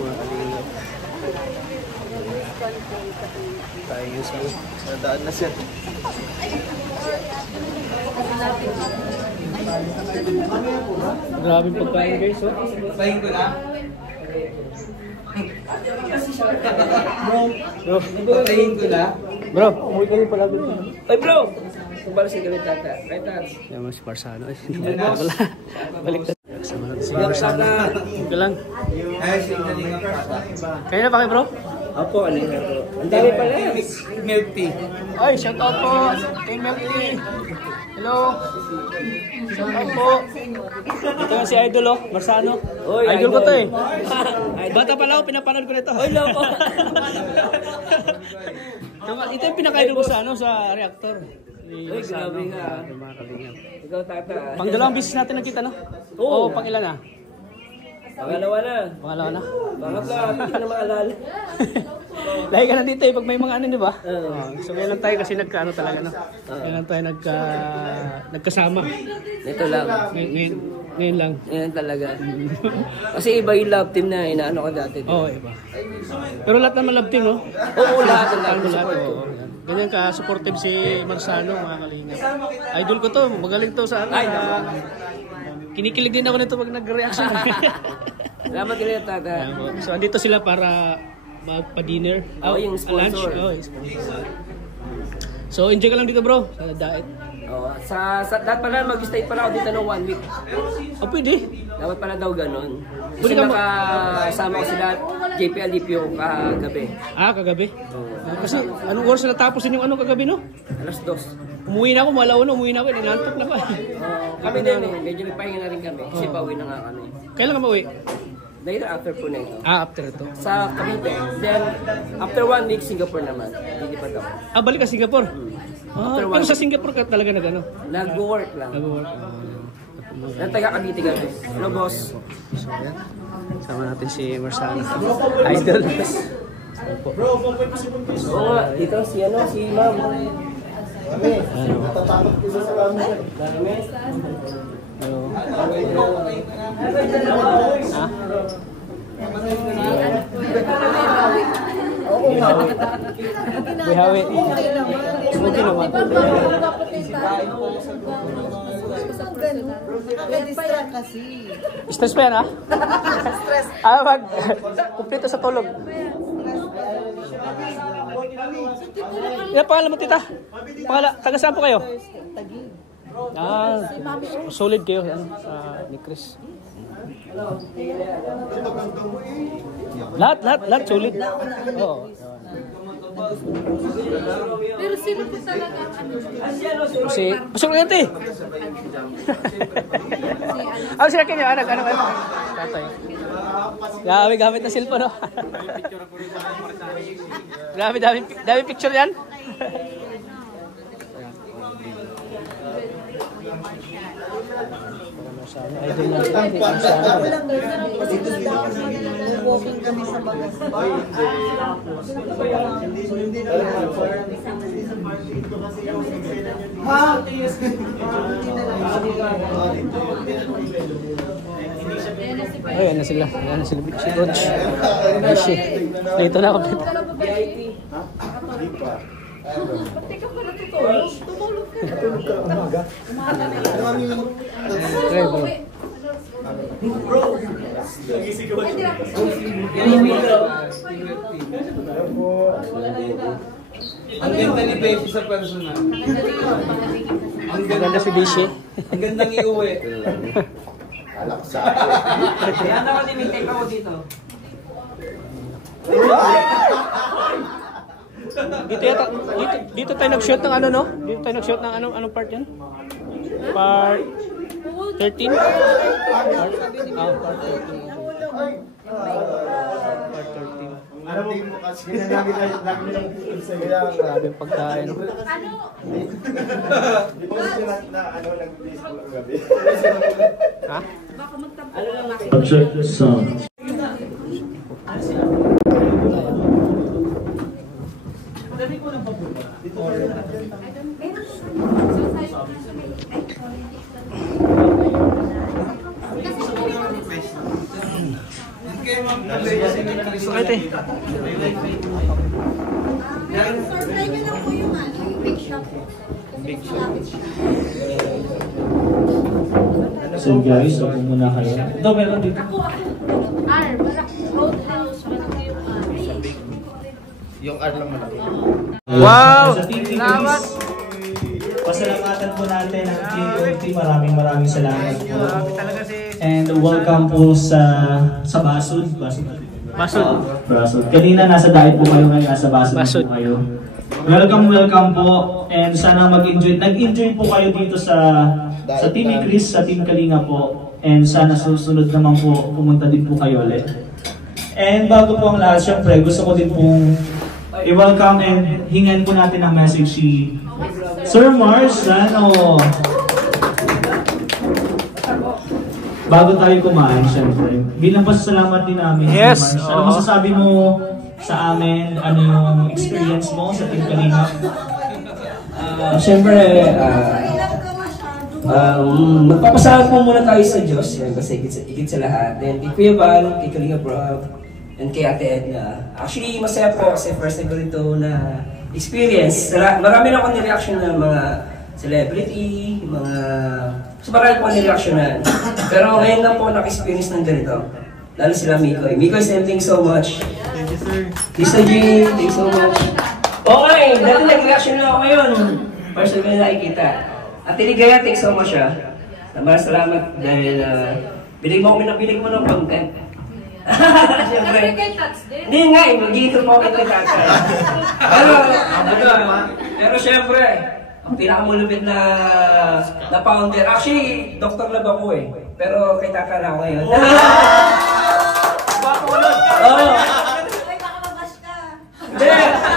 mga kalingap. Tayo sa daan na siya. Grabe pagkain guys, oh. Pahin ko na. Bro, Pahin ko na. bro, umuwi kami pala doon. Ay bro! Kung bala si Galit Tata. Right hands. Yan mas Parsano. Balik na. Sama natin si Parsano. Ito lang. Ay, si Galing Tata. Kaya na pa kayo bro? Opo, alin na bro. Ang dami pala. Milk tea. Ay, shout out po. Team Melty. Hello. Shout out po. Ito nga si Idol oh, Marsano. Oy, Idol ko to eh. Bata Bata pala ako, pinapanood ko nito. Oy, loko. Ito yung pinaka-idol ko sa ano, sa reactor. Uy, grabe nga. Mga kalingap. Ikaw Tata. Pang dalawang beses natin nakita no? Oo. Pang ilan na? Pangalawa na. Pangalawa na? Pangatlo, hindi ko na maalala. Lagi ka na dito eh, pag may mga ano, di ba? Oo. So ngayon lang tayo kasi nagkaano talaga, no? Ngayon lang tayo nagkasama. Ito lang. Ngayon lang. Yan talaga. Kasi iba yung love team na inaano ko dati. Oo, iba. Pero lahat naman love team, no? Oo, lahat ng love team. Oo. Ganyan ka-supportive si Marsano, mga kalingap. Idol ko to, magaling to sa Ay, ano. Kinikilig din ako nito pag nag-reaction. Salamat Galit Tata. So andito sila para magpa-dinner. Oo, yung sponsor. Lunch. Oo, yung sponsor. So enjoy ka lang dito bro, sa diet. Oh, sa dapat pala mag-stay pala ako dito ng 1 week. Oh, pwede. Dapat pala daw ganun. Kasi Pwede ka nakasama ko sila JP Alipio kagabi. Ah, kagabi? Kasi anong oras na natapos yung ano kagabi, no? Alas 2. Umuwi na ako, malauna, umuwi na ako, nilantok na pa. Kami din eh, medyo may pahinga na rin kami. Kasi pauwi na nga kami. Kailan ka mauwi? Later after po na ito. Ah, after ito. Sa Cavite. Then, after 1 week, Singapore naman. Hindi pa daw. Ah, balik ka Singapore? Ah, After pero one sa Singapore ka talaga nag-ano? Nag-work lang. Nag-work. Nang taga Cavite kami. Hello, boss. So, yan. Sama natin si Marsano. Idol. Oo nga, dito si ano, si ma'am. Natatakot ko sa camera. Hello. Ha? Oo nga. Buhawi. Okay naman. Nakaka-distract kasi. Stress pa yan ha? Stress. Ah, kumpleto sa tulog. Ilan pangalan mo tita? Taga saan po kayo? Ah, solid kayo yan ni Chris. Lahat solid. Oo. Pero sino po talaga ano? Si pasok yan te. Ano siya kinyo? Ano? Tatay. Grabe gamit na cellphone no. Grabe dami picture yan. Idol na Walking kami sa bagas. ay, yan na sila. Yan na sila. Si Coach. Rishi. Dito na ako. Teka pala tutulog. Tumulog ka. Try bro. Ang ganda ni Beshi sa personal. Ang ganda si Bishi. Ang gandang iuwi. Alaksa. Kaya naman imitate ako dito. Dito tayo nag-shoot ng ano no? Dito tayo nag-shoot ng anong part yan? Part 13? Part 13. Part 13. Alam mo kasi ginagawa namin ng Instagram. Grabe yung pagkain. Di ba kasi na ano nag-Facebook ang gabi? Ha? Ano lang natin? Check this sound. Sakit eh. Survey niyo lang po yung big shop. Big shop. So guys, so kung muna kayo. Ito, meron dito. Wala. Roadhouse. Wala yung Yung R lang malaki. Wow! Sa team ni Chris, pasalamatan po natin ang team. Maraming salamat po. And welcome po sa Basud. Basud. Kanina nasa diet po kayo, ngayon nasa Basud po kayo. Welcome po. And sana nag-enjoy po kayo dito sa team ni Chris, sa team Kalinga po. And sana susunod naman po, pumunta din po kayo ulit. And bago po ang lahat, syempre gusto ko din pong i-welcome and hingan po natin ang message si Sir Mars. Bago tayo kumain, syempre, bilang pasasalamat din namin, Yes, Sir Mars, ano masasabi mo sa amin? Ano yung experience mo sa Team Kalinga? Siyempre, magpapasalamat po muna tayo sa Diyos, yan, kasi higit sa lahat. Then, kay Kuya Bal, kay Kalinga Bro, and kay Ate Edna. Actually, masaya po kasi first time ko rito na experience. Marami na akong nireaction ng mga celebrity, so marami po nireactionan. Pero ngayon lang po naka-experience ng ganito. Lalo sila Mikoy. Mikoy, thank you so much. Thank you, sir. Mr. G, thank you so much. Okay, dati nag-reaction na ako ngayon. First time ko na nakikita. Ate Ligaya, thank you so much Maraming salamat dahil binig mo ng content. Siyempre. Hindi nga mag-iito po kay Tatay. Pero siyempre, ang pinakamulupit na founder. Actually, Dr. Lab ako eh. Pero kay Tatay na ako ngayon. Oo. Hindi,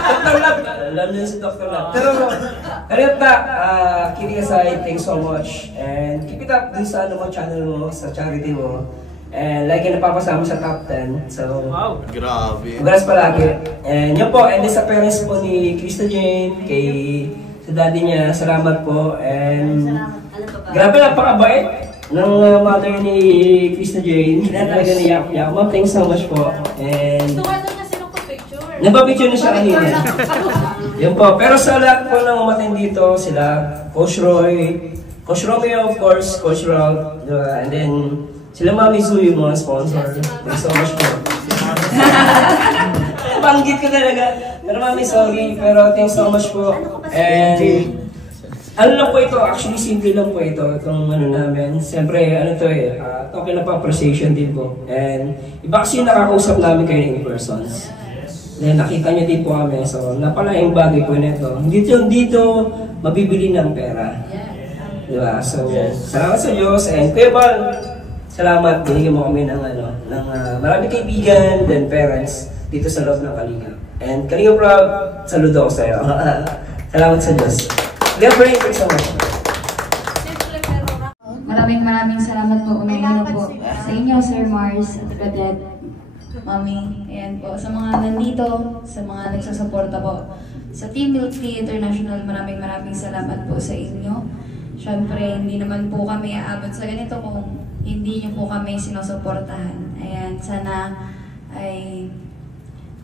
Dr. Lab. Alam niyo si Dr. Lab. Pero, kidding aside, thanks so much. And keep it up dun sa channel mo, sa charity mo. And lagi napapasama sa top 10. So, Wow! Grabe! congrats palagi. And yun po, and sa parents po ni Krista Jane, sa daddy niya, salamat po. And grabe, napakabait ng mother ni Krista Jane. Talaga niyak-yak. Ma'am, thanks so much po. And nagpa-picture na siya kanina. Yun po. Pero sa lahat po ng umatin dito, sila, Coach Roy, Coach Romeo, of course, Coach Rob, and then sila Mami Zu, yung mga sponsor. Thanks so much po. Panggit ko talaga. Pero Mami, sorry. Pero thanks so much po. And ano lang po ito, actually simple lang po ito. Itong namin. Siyempre, token of appreciation din po. And iba kasi yung nakakausap namin kayo in persons. Then nakita niyo din po kami. So napalaing bagay po nito. Dito mabibili ng pera. Diba? So salamat sa Diyos. And Kuya Bal, salamat, binigyan mo kami ng maraming kaibigan, then parents, dito sa loob ng Kalinga. And Kalinga Proud, saludo ako sa'yo. Salamat sa Diyos. Thank you so much. Maraming salamat po, unang-una po sa inyo, Sir Mars, at Cadet, Mami, ayan po, sa mga nandito, sa mga nagsusuporta po. Sa Team Milk Tea International, maraming salamat po sa inyo. Siyempre, hindi naman po kami aabot sa ganito kung hindi niyo po kami sinusuportahan. Ayan, sana ay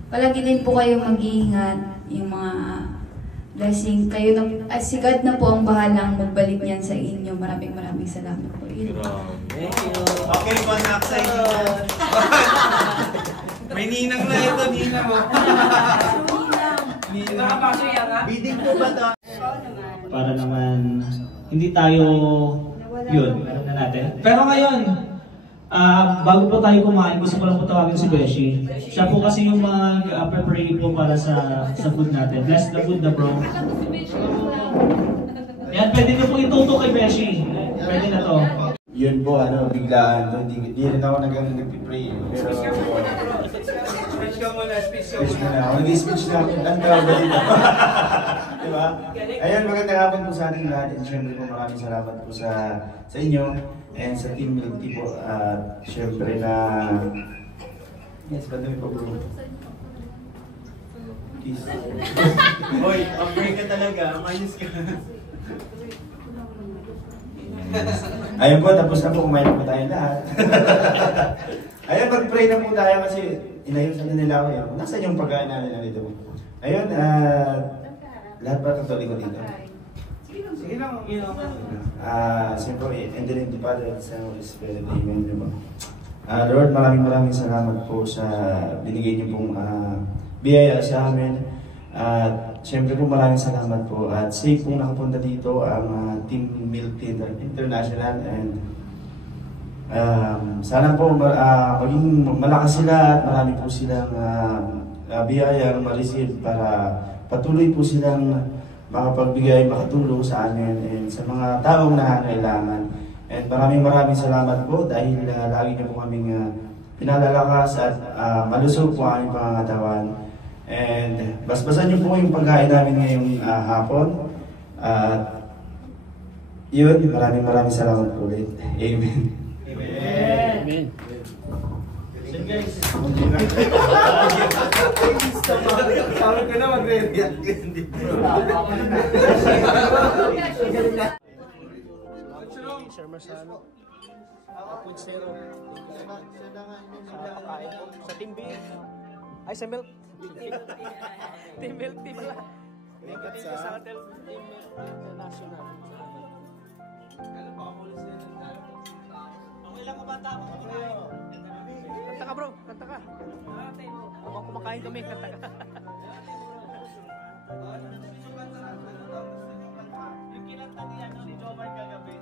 palagi din po kayo mag-iingat, yung mga blessing. Kayo na, si God na po ang bahalang magbalik niyan sa inyo. Maraming salamat po. Thank you. Okay, konak sa inyo. May ninang na ito, ninang mo. Bidding po ba ito? Para naman, hindi tayo yun, alam na natin. Pero ngayon, bago po tayo kumain, gusto ko lang po tawagin si Beshi. Siya po kasi yung mag-prepare po para sa food natin. Bless the food na bro. Yan, pwede niyo po ituto kay Beshi. Pwede na to. Yun po, biglaan. Hindi rin ako nag-pray. Pero... Speech ka muna, speech muna. Mag-speech na ako. Ang tawag dito. Diba? Ayun, magandang hapon po sa ating lahat. And syempre po maraming salamat po sa inyo. And sa Team Milk Tea po. Syempre na... Yes, bandami po bro. Peace. Hoy, pag-break ka talaga. Mayos ka. Ayun po, tapos na po. Kumain po tayo lahat. Ayun, mag-pray na po tayo kasi inayusan na nila ako yun. Nasaan yung pagkain namin na dito? Ayun, lahat pa katoliko dito. Sige lang, Siyempre, and the name of the Father, and the Son, and the Holy Spirit, Amen. Diba? Lord, maraming salamat po sa binigay niyo pong biyaya sa amin. At siyempre po maraming salamat po. At safe pong nakapunta dito ang Team Milk Tea International. And sana po maging malakas sila at marami po silang biyayang ma-receive para patuloy po silang makapagbigay, makatulong sa amin and sa mga taong nangangailangan. And maraming salamat po dahil lagi niyo po kaming pinalalakas at malusog po ang aming pangangatawan. And basbasan niyo po yung pagkain namin ngayong hapon. At yun, maraming salamat po ulit. Amen. Amen. Sabi ko na mag-react dito. Sir Marcelo. Punsero. Sa Team B. Ay, sa Milk. Team Milk Tea pala. Thank you sa Team International. Okay lang bata mo. Kanta ka bro, kanta ka. Habang kumakain kami, kanta ka. Yung kinanta ni Jomar kagabi.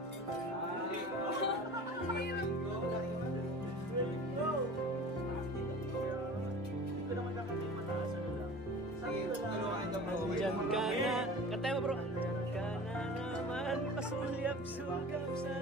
Diyan ka na, kanta mo bro. Diyan ka na naman, pasulyap-sulyap sa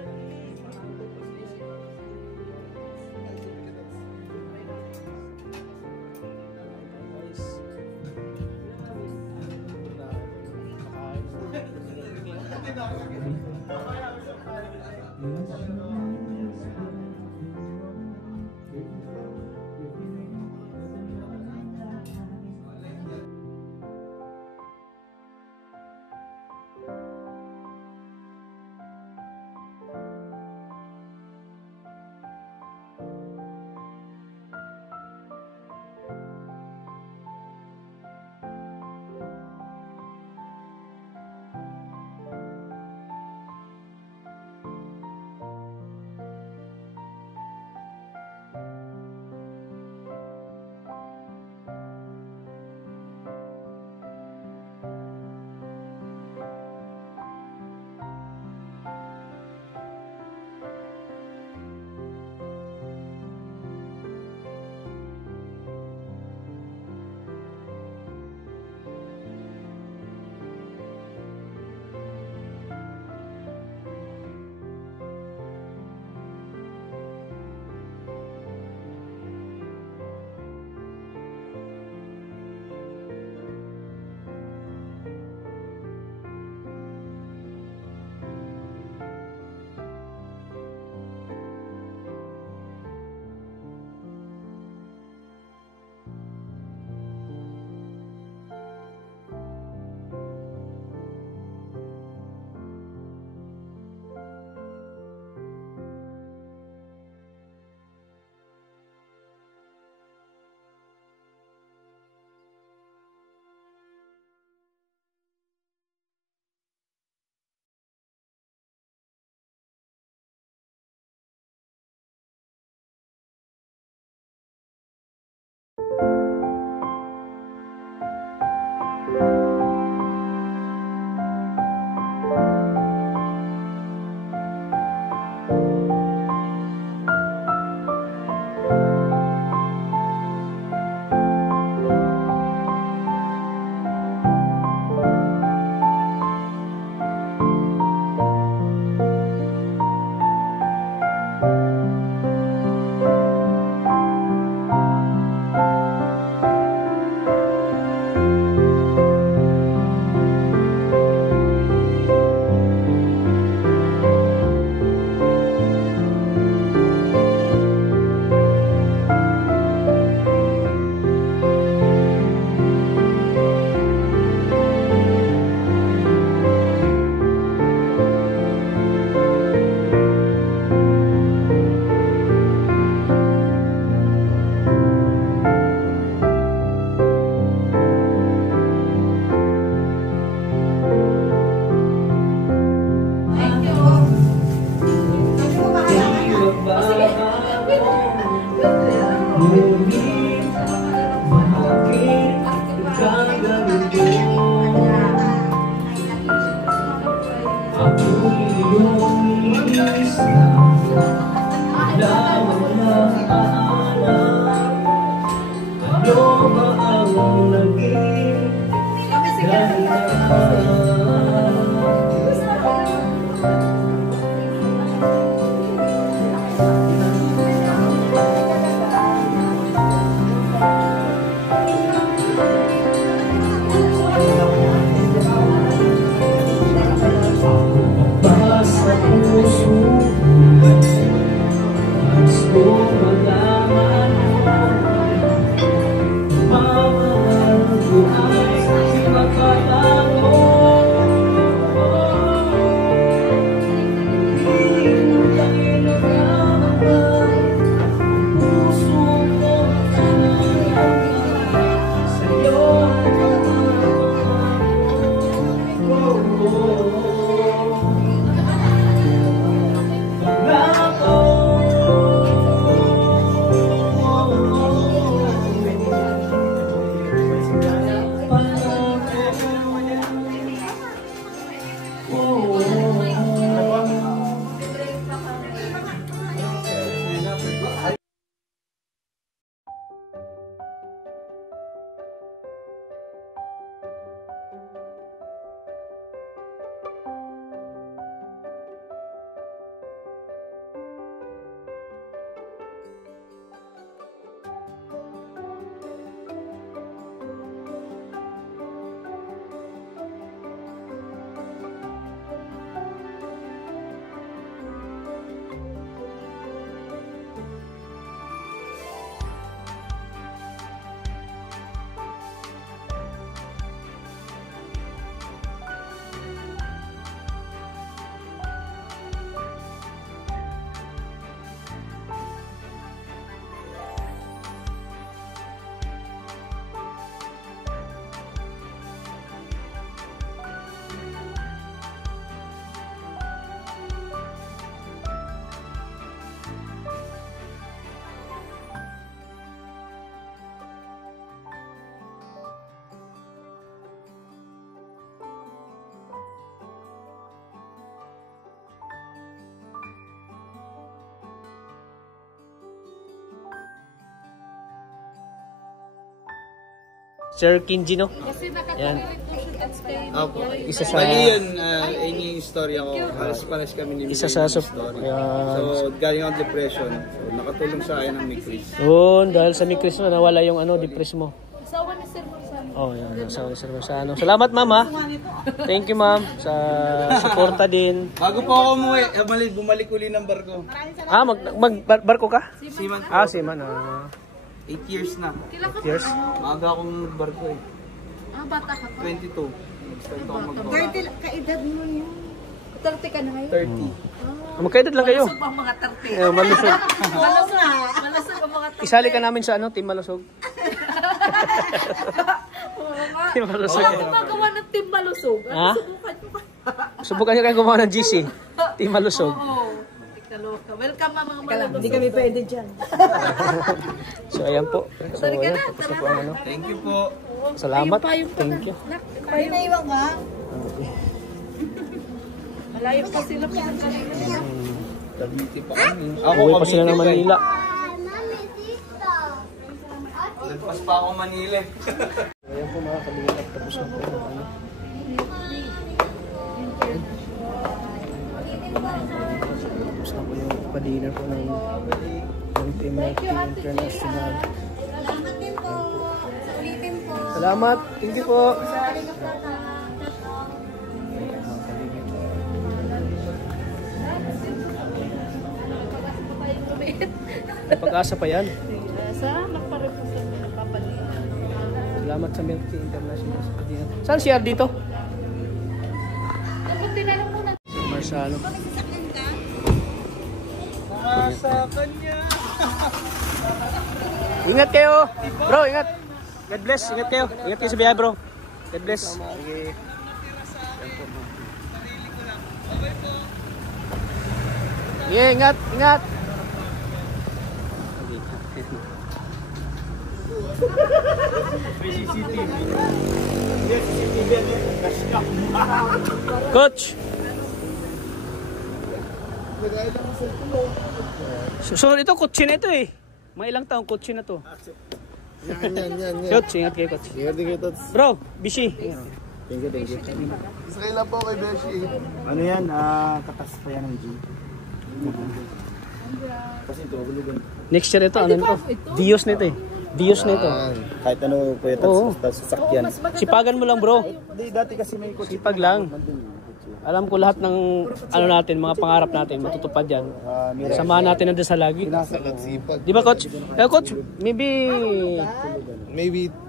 Sir Kinji, no? Kasi Yan. nakaka-relate po siya at kay Opo. Isa sa Bali yun, yun yung istorya ko. Pares kami ni isa Miguel sa ng story. So, galing ako depression. So, nakatulong sa akin ng Mikris. Yun, dahil sa Mikris mo, nawala yung depress mo. asawa ni Sir Marzano. Oh, yan. Asawa ni Sir Marzano. Salamat, ma'am, ha? Thank you, ma'am, sa suporta din. Bago po ako umuwi, bumalik uli ng barko. Barko ka? Seaman po. Seaman. 8 years na. 8 years. Maaga akong barko eh. Bata ka pa. 22. Nag-start ako mag-barko. 30, kaedad mo yun. 30 ka na ngayon? 30. Magkaedad lang kayo. Malusog ang mga 30. Malusog. Malusog ang mga 30. Isali ka namin sa Team Malusog. Team Malusog. Wala gumagawa ng Team Malusog. Ha? Subukan mo ka. Subukan nyo kayo gumawa ng GC. Team Malusog. Oo. Ikaloka. Welcome mga malusog. Hindi kami pwede dyan. So, ayan po. So, ayan. Tapos na po ang Thank you po. Salamat. Thank you. Ay, naiwan nga. Malayo pa sila po. Davite pa kami. Uwi pa sila ng Manila. Lagpas pa ako Manila. Ayan po mga kalingap. Tapos na po yung tapos na po yung pa-dinner po ng Team Melty International. Salamat din po. Ulitin po. Salamat. Thank you po. May pag-asa pa yan. Salamat pa rin po sa mga kapatid. Salamat sa Melty International. Saan siya dito? Dapat tinanong muna. Sa Marzano. Sa kanya. Ingat kayo. Bro, ingat. God bless. Ingat kayo. Ingat kayo sa biyahe, bro. God bless. Yeah, ingat. Ingat. Coach. So ito kotse na ito eh. May ilang taong kotse na to. Yan. Coach, ingat kayo coach. Ingat din kayo, Tots. Bro, busy. Thank you. Isa kayo lang po kay Beshi. Ano yan? Katas pa yan ng gym. Kasi ito, hulugan. Next year ito, ano nito? Dios nito eh. Dios nito. Kahit ano po yung Oo. sasakyan. Sipagan mo lang bro. Hindi, dati kasi may kotse. Sipag lang. Alam ko lahat ng ano natin, mga pangarap natin, matutupad yan. Samahan natin ang dasal lagi. Nasalat sipag. Di ba coach? Coach, maybe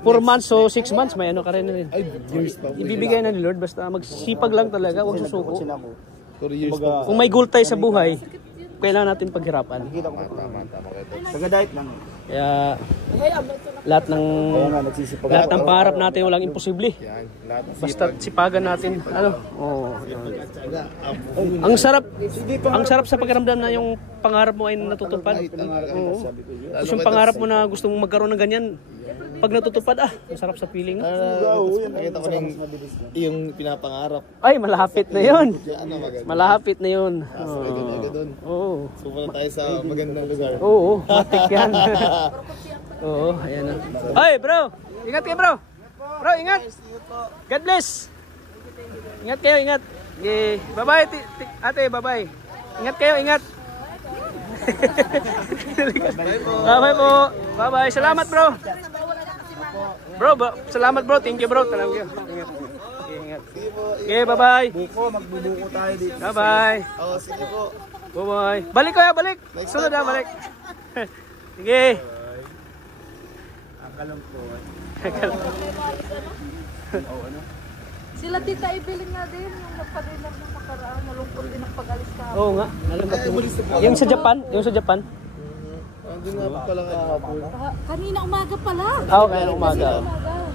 4 months o 6 months, may ano ka rin rin. Ay, years pa. Ibibigay na ni Lord, basta magsipag lang talaga, huwag susuko. 4 years pa. Kung may goal tayo sa buhay, kailangan natin paghirapan. Kita ko tama. Taga-diet lang. Kaya lahat ng pangarap natin walang imposible. Basta sipagan natin. Ang sarap sa pakiramdam na yung pangarap mo ay natutupad. Tapos yung pangarap mo na gusto mong magkaroon ng ganyan, pag natutupad, ang sarap sa feeling. Nakita ko yung pinapangarap. Ay, malapit na yun. Malapit na yun. Oo. Sumunod tayo sa magandang lugar. Oo, matik yan. Oo, ayan na. Ay, bro! Ingat kayo, bro! Bro, ingat! God bless! Ingat kayo, ingat! Okay. Bye-bye, ate, bye-bye! Ingat kayo, ingat! Bye-bye po! Bye-bye! Salamat, bro! Bro, salamat, bro! Thank you, bro! Thank you. Ingat. Okay, ingat. Okay, bye-bye! Magbubuko tayo dito. Bye-bye! Oo, sige po. Bye-bye! Balik ko ya, balik! Sunod na, balik! Sige! Sila Tita Evelyn nga din, yung nagpa-dinner ng makaraan, nalungkot din ang pag-alis ka. Oo nga, nalungkot mo. Yung sa Japan, Andun nga po pala kahapon. Kanina umaga pala. Kaya umaga.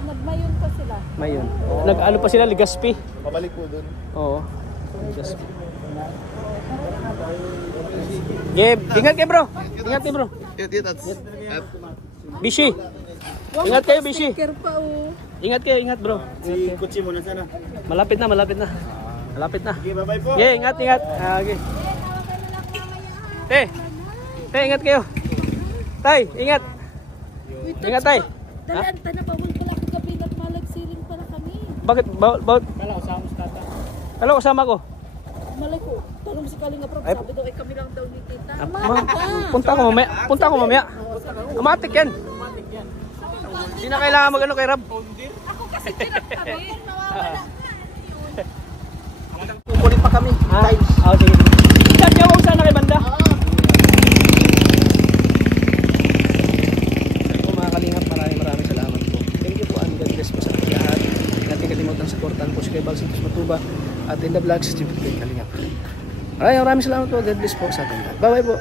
Nagmayon pa sila. Mayon. Nag-ano pa sila, Ligaspi. Pabalik po dun. Oo. Ligaspi. Yeah, ingat kayo bro. Ingat kayo bro. Bishi. Ingat kayo, Bishi. Care pa Ingat kayo, ingat bro. Si kutsi mo na sana. Malapit na. Malapit na. Okay, bye-bye po. Yeah, ingat. Okay. Te, ingat kayo. Tay, ingat. Ingat tay. Dalaan ta na bawal pala ako gabi na Bakit? Bawat? Kala kasama ko. Malay ko, tanong si Kalinga Prab, Ay. sabi daw ay kami lang daw ni Tita. Punta ko mamaya. Punta ko mamaya. Automatic yan. Hindi na kailangan mag-ano kay Rab. Ako kasi chinat kami, mawawala. Kukulit pa kami. Times. Oo, sige. Chat niyo kung saan na kay banda. So, mga kalingap, maraming salamat po. Thank you po and God bless po sa ating lahat. Hindi natin kalimutan supportan po si Kuya Bal Santos Matuba at in the vlogs, Jim Kalingap. Maraming salamat po. God bless po sa ating lahat. Bye bye po.